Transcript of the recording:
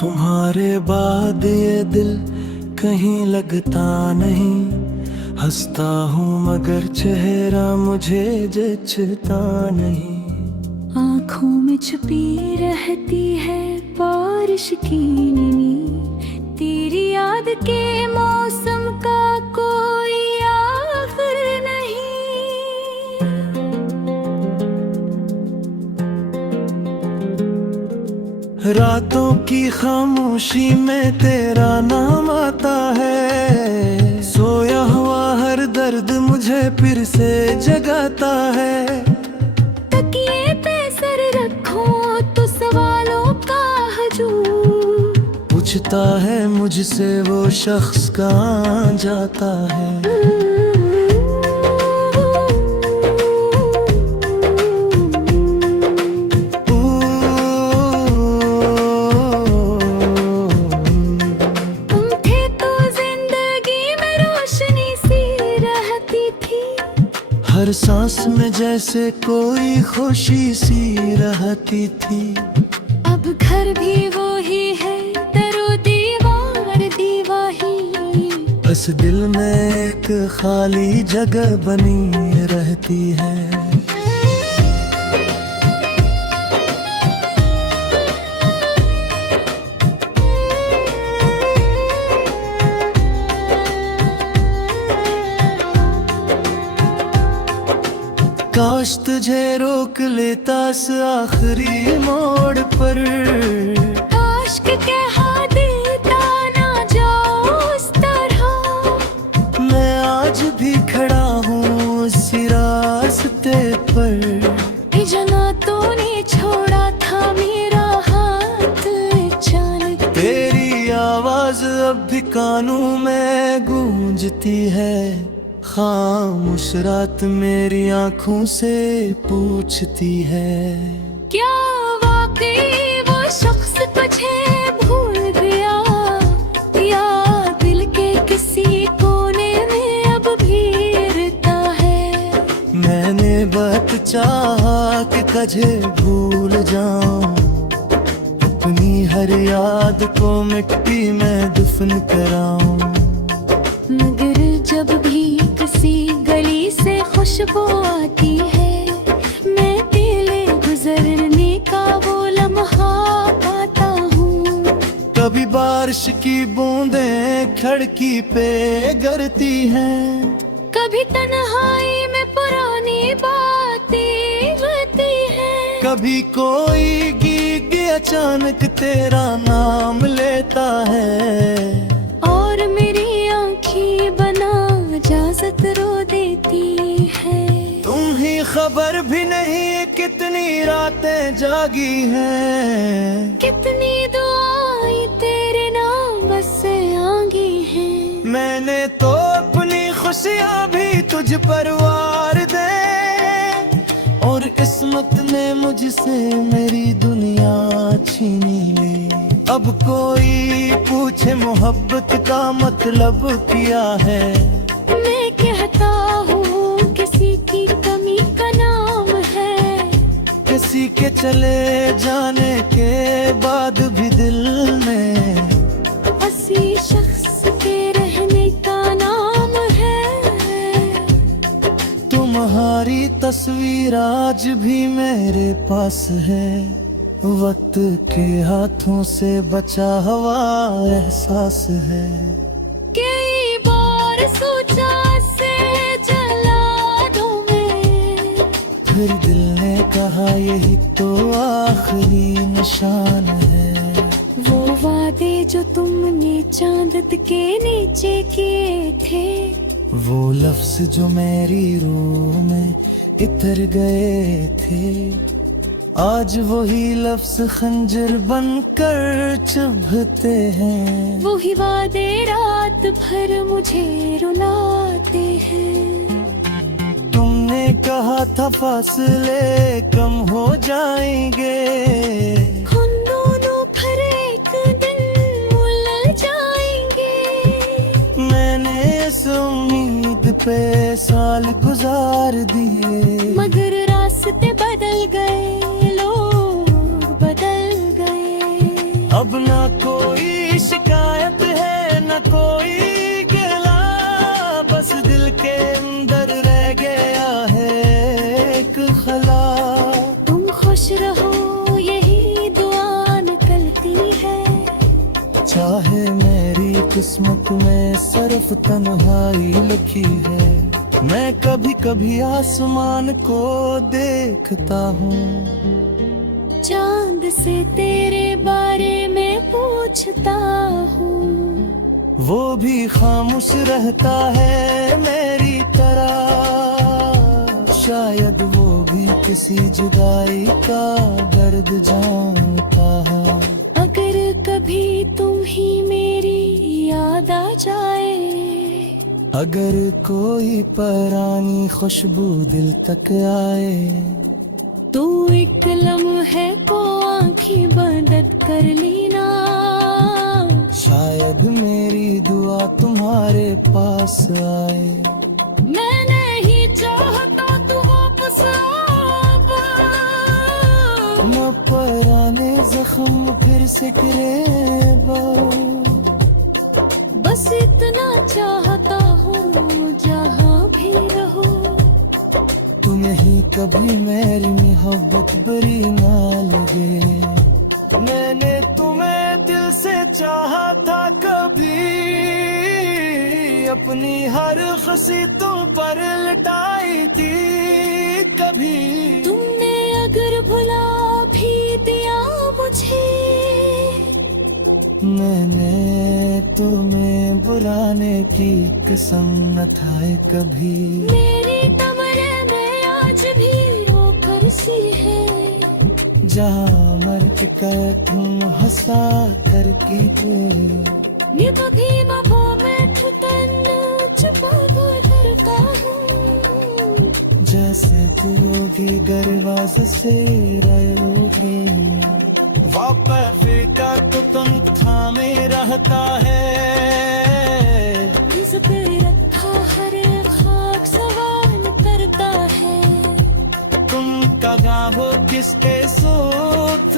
तुम्हारे बाद ये दिल कहीं लगता नहीं। हंसता हूँ मगर चेहरा मुझे जचता नहीं। आँखों में छुपी रहती है बारिश की नमी। तेरी याद के मौसम का कोई आखिर नहीं। रातों की खामोशी में तेरा नाम आता है। सोया हुआ हर दर्द मुझे फिर से जगाता है। तकिए पे सर रखो तो सवालों का हजूम पूछता है मुझसे वो शख्स कहाँ जाता है। हर सांस में जैसे कोई खुशी सी रहती थी। अब घर भी वो ही है, दरो दीवार दीवाही। बस दिल में एक खाली जगह बनी रहती है। काश तुझे रोक लेता इस आखिरी मोड़ पर। काश के कहा देता ना जाओ उस तरह। मैं आज भी खड़ा हूँ इसी रास्ते पर। जना तूने छोड़ा था मेरा हाथ अचानक। तेरी आवाज अब भी कानों में गूंजती है। खामोश रात मेरी आँखों से पूछती है। क्या वाकई वो शख्स तुझे भूल गया, या दिल के किसी कोने में अब भी रहता है। मैंने बहुत चाहा कि तुझे भूल जाऊं। अपनी हर याद को मिट्टी में दफन कराऊं। मगर जब भी किसी गली से खुशबू आती है, मैं तेरे गुजरने का वो लम्हा पाता हूँ। कभी बारिश की बूंदें खिड़की पे गिरती हैं। कभी तन्हाई में पुरानी बातें बहती हैं। कभी कोई गीत अचानक तेरा नाम लेता है। और मेरी आँखें बना इजाजत रो देती है। तुम ही खबर भी नहीं कितनी रातें जागी हैं। कितनी दुआएं तेरे नाम बस से आंगी हैं। मैंने तो अपनी खुशियाँ भी तुझ पर वार दे। और किस्मत ने मुझसे मेरी दुनिया छीनी ले। अब कोई पूछे मोहब्बत का मतलब क्या है। मैं कहता हूँ किसी की कमी का नाम है। किसी के चले जाने के बाद भी दिल में किसी शख्स के रहने का नाम है। तुम्हारी तस्वीर आज भी मेरे पास है। वक्त के हाथों से बचा हुआ एहसास है। कई बार सोचा से जला दूं मैं। फिर दिल ने कहा यही तो आखिरी निशान है। वो वादे जो तुमने चांद के नीचे किए थे। वो लफ्ज जो मेरी रूह में इतर गए थे। आज वही लफ्ज खंजर बनकर चुभते हैं। वही वादे रात भर मुझे रुलाते हैं। तुमने कहा था फासले कम हो जाएंगे। हम दोनों फिर एक दिन मिल जाएंगे। मैंने इस उम्मीद पे साल गुजार दिए। मगर रास्ते बदल गए, लोग बदल गए। अब ना को किस्मत में सिर्फ तन्हाई लिखी है। मैं कभी कभी आसमान को देखता हूँ, चांद से तेरे बारे में पूछता हूँ। वो भी खामोश रहता है मेरी तरह। शायद वो भी किसी जुदाई का दर्द जानता है। अगर कभी तुम ही मेरी याद आ जाए, अगर कोई पुरानी खुशबू दिल तक आए, तू एक लम्हे को आंखें बंद कर लेना। शायद मेरी दुआ तुम्हारे पास आए। मैं नहीं चाहता तू वापस आ, न पुराने जख्म फिर से करेगा। बस इतना चाहता हूँ जहाँ भी रहो, तुम्हें ही कभी मेरी मोहब्बत बुरी ना लगे। मैंने तुम्हें दिल से चाहा था कभी, अपनी हर खुशी तुम पर लुटाई थी कभी। तुमने अगर भुला भी दिया मुझे, मैंने तुम्हें बुलाने की कसम न खाए कभी। मेरी कमरे में आज भी रोकर सी है, जहाँ मर कर तुम हंसा कर की थे। ये तो भी वफा में ठुतन छुपा करता हूँ। जैसे तुरोगी दरवाज़े से रहोगे, वापस फिरका तो तुम थामे रहता है। इस पे रखा हर खाक सवाल करता है। तुम कहाँ हो किसके सोत